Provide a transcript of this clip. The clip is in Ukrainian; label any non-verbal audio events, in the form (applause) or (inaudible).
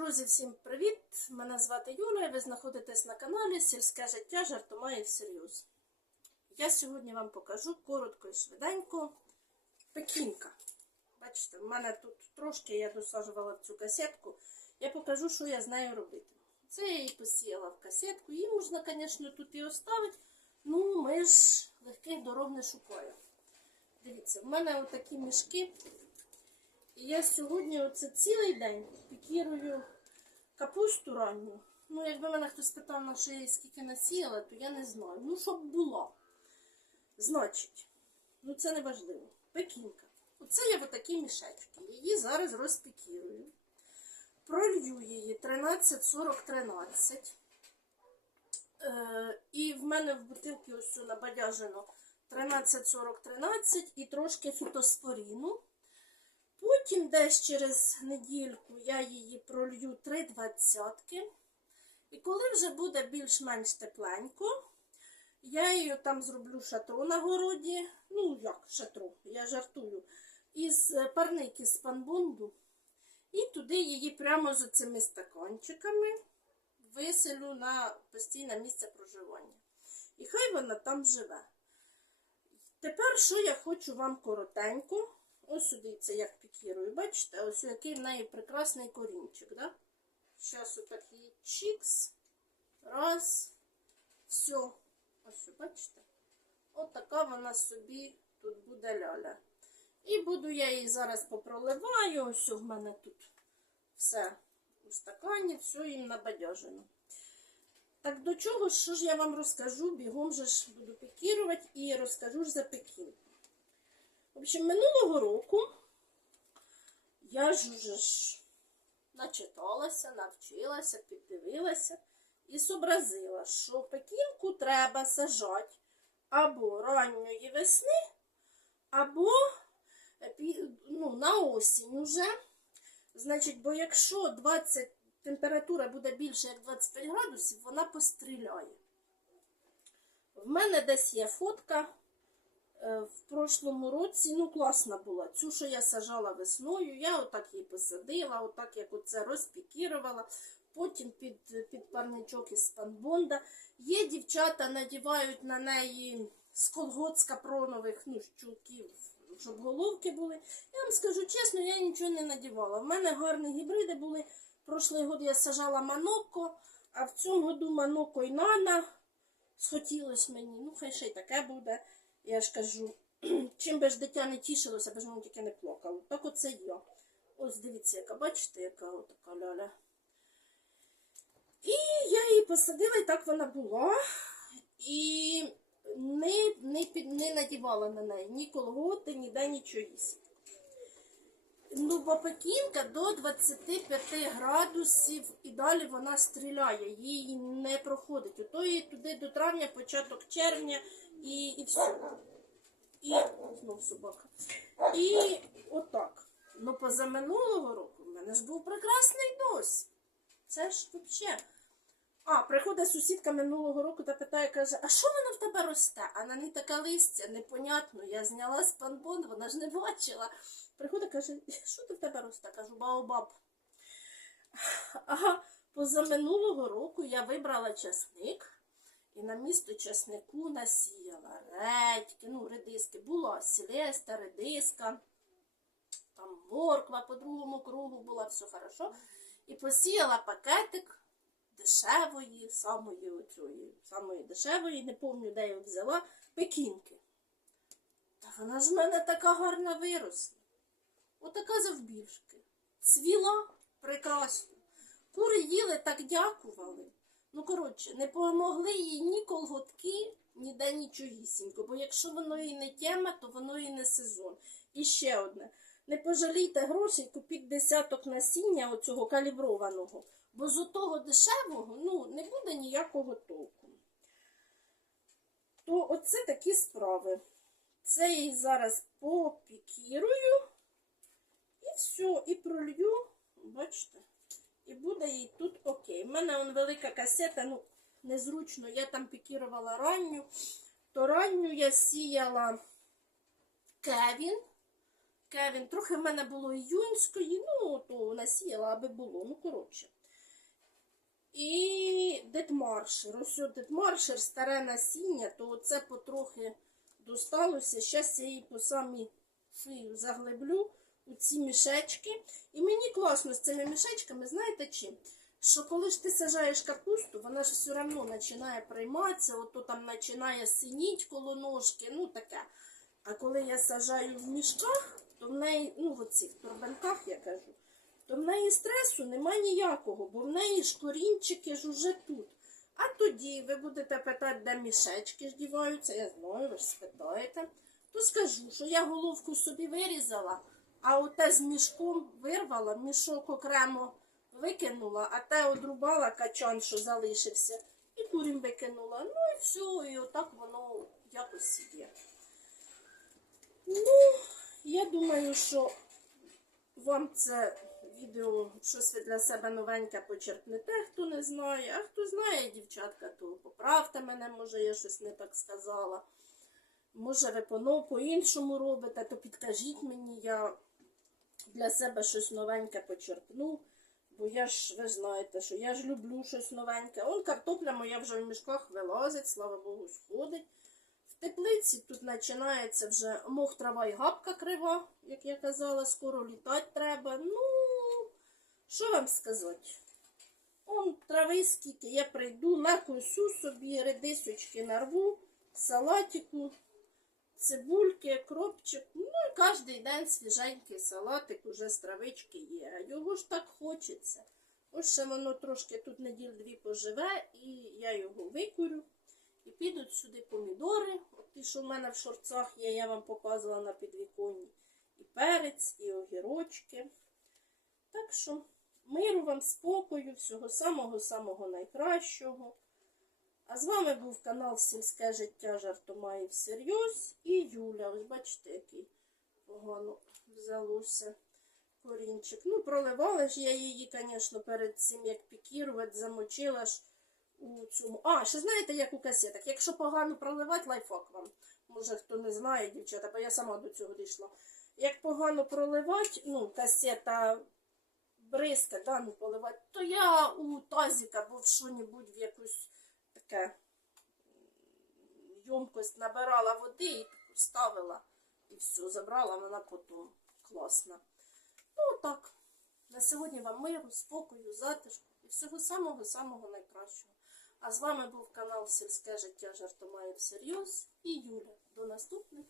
Друзі, всім привіт! Мене звати Юля, і ви знаходитесь на каналі Сільське життя жартома і всерйоз. Я сьогодні вам покажу коротко і швиденько пекінка. Бачите, в мене тут трошки я досаджувала цю касетку. Я покажу, що я з нею робити. Це я її посіяла в касетку. Її можна, звісно, тут і оставити. Ну, ми ж легких дорог не шукаємо. Дивіться, в мене отакі мішки. І я сьогодні оце цілий день пікірую капусту ранню. Ну, якби мене хтось питав, на що я скільки насіяла, то я не знаю. Ну, щоб було. Значить, ну це не важливо. Пекінка. Оце я в отакі мішечки. Її зараз розпікірую. Пролью її 13-40-13. Е, і в мене в бутилці ось набадяжено 13-40-13 і трошки фітоспоріну. Потім десь через недільку я її пролью три двадцятки. І коли вже буде більш-менш тепленько, я її там зроблю шатро на городі. Ну, як шатро, я жартую. Із е, парники з панбунду. І туди її прямо з цими стаканчиками виселю на постійне місце проживання. І хай вона там живе. Тепер, що я хочу вам коротенько. Ось сюди це як пікірую. Бачите, ось який в неї прекрасний корінчик. Да? Зараз отакий чікс. Раз. Все. Ось, бачите? От вона собі тут буде ляля. І буду я її зараз попроливаю. Ось в мене тут все у стакані, все їм набадяжено. Так до чого, що ж я вам розкажу? Бігом же ж буду пікірувати і розкажу ж за пекінку. В общем, минулого року я ж уже ж начиталася, навчилася, піддивилася і зобразила, що пекінку треба сажати або ранньої весни, або е, ну, на осінь уже. Значить, бо якщо 20 температура буде більше як 25 градусів, вона постріляє. В мене десь є фотка в прошлому році, ну, класна була. Цю, що я сажала весною, я отак її посадила, отак як оце розпікірувала, потім під, під парничок із панбонда. Є дівчата, надівають на неї з колгот з капронових ну, щулків, щоб головки були. Я вам скажу чесно, я нічого не надівала. В мене гарні гібриди були. Прошлий год я сажала Маноко, а в цьому году Маноко і Нана. Схотілось мені, ну хай ще й таке буде. Я ж кажу, (clears throat) чим би ж дитя не тішилося, бо ж воно тільки не плакало. Так оце я. Ось дивіться, яка, бачите, яка отака ляля. І я її посадила, і так вона була. І не, не, не надівала на неї ні колготи, ніде нічого їсти. Ну, пекінка до 25 градусів і далі вона стріляє, їй не проходить. Ото її туди до травня, початок червня і, і все. І знов собака. І отак. Ну, позаминулого року в мене ж був прекрасний досвід. Це ж взагалі. А, приходить сусідка минулого року та питає, каже, а що воно в тебе росте? А на ній така листя, непонятно. Я зняла з панбон, вона ж не бачила. Приходить, каже, що ти в тебе росте? Кажу, баобаб. А позаминулого року я вибрала часник і на місто часнику насіяла редьки, ну, редиски. Була сілеста, редиска, там морква по другому кругу була, все хорошо. І посіяла пакетик дешевої, самої оцьої, самої дешевої, не пам'ятаю, де я взяла, пекінки. Та вона ж в мене така гарна виросла. Отака завбільшки. Цвіла прекрасно. Кури їли, так дякували. Ну, коротше, не помогли їй ні колготки, ніде нічогісінько, бо якщо воно і не тема, то воно і не сезон. І ще одне. Не пожалійте грошей, купіть десяток насіння оцього каліброваного, бо з отого дешевого ну, не буде ніякого толку. То оце такі справи. Це я зараз попікірую. І все, і пролью, бачите, і буде їй тут окей. У мене вон велика касета, ну, незручно, я там пікірувала ранню, то ранню я сіяла Кевін, Кевін. Трохи в мене було іюнської, ну, то насіяла, аби було, ну, коротше. І дедмаршер. Ось о дедмаршер, старе насіння, то оце потрохи досталося. Зараз я її по самі шию заглиблю у ці мішечки. І мені класно з цими мішечками, знаєте чим? Що коли ж ти сажаєш капусту, вона ж все одно починає прийматися, ото там починає синіть коло ножки, ну таке. А коли я сажаю в мішках, то в неї, ну в оцих торбинках я кажу, то в неї стресу немає ніякого, бо в неї ж корінчики ж уже тут. А тоді ви будете питати, де мішечки ж діваються, я знаю, ви ж спитаєте. То скажу, що я головку собі вирізала, а оте з мішком вирвала, мішок окремо викинула, а те одрубала качан, що залишився, і курім викинула. Ну і все, і отак воно якось є. Ну, я думаю, що вам це відео щось ви для себе новеньке почерпнете, хто не знає. А хто знає, дівчатка, то поправте мене, може я щось не так сказала. Може, ви по-іншому робите, то підкажіть мені, я для себе щось новеньке почерпну. Бо я ж, ви знаєте, що я ж люблю щось новеньке. Он картопля моя вже в мішках вилазить, слава Богу, сходить. В теплиці тут починається вже мох трава і гапка крива, як я казала, скоро літати треба. Ну, що вам сказати? Он трави скільки, я прийду, накосю собі, редисочки нарву, салатику, цибульки, кропчик. Ну і кожен день свіженький салатик уже з травички є. А його ж так хочеться. Ось ще воно трошки тут неділь дві поживе, і я його викурю. І підуть сюди помідори. От ті, що в мене в шорцах є, я вам показувала на підвіконні. І перець, і огірочки. Так що миру вам, спокою, всього самого-самого найкращого. А з вами був канал Сільське життя жартомає всерйоз і Юля. Ось бачите, який погано взялося корінчик. Ну, проливала ж я її, звісно, перед цим, як пікірувати, замочила ж у цьому. А, ще знаєте, як у касетах. Якщо погано проливати, лайфхак вам. Може, хто не знає, дівчата, бо я сама до цього дійшла. Як погано проливати, ну, касета бризка, да, ну, поливати, то я у тазик або в що-небудь в якусь таке ємкость набирала води і ставила. І все, забрала вона потім. Класно. Ну, так. На сьогодні вам миру, спокою, затишку і всього самого-самого найкращого. А з вами був канал Сільське життя жартомає всерйоз і Юля. До наступного.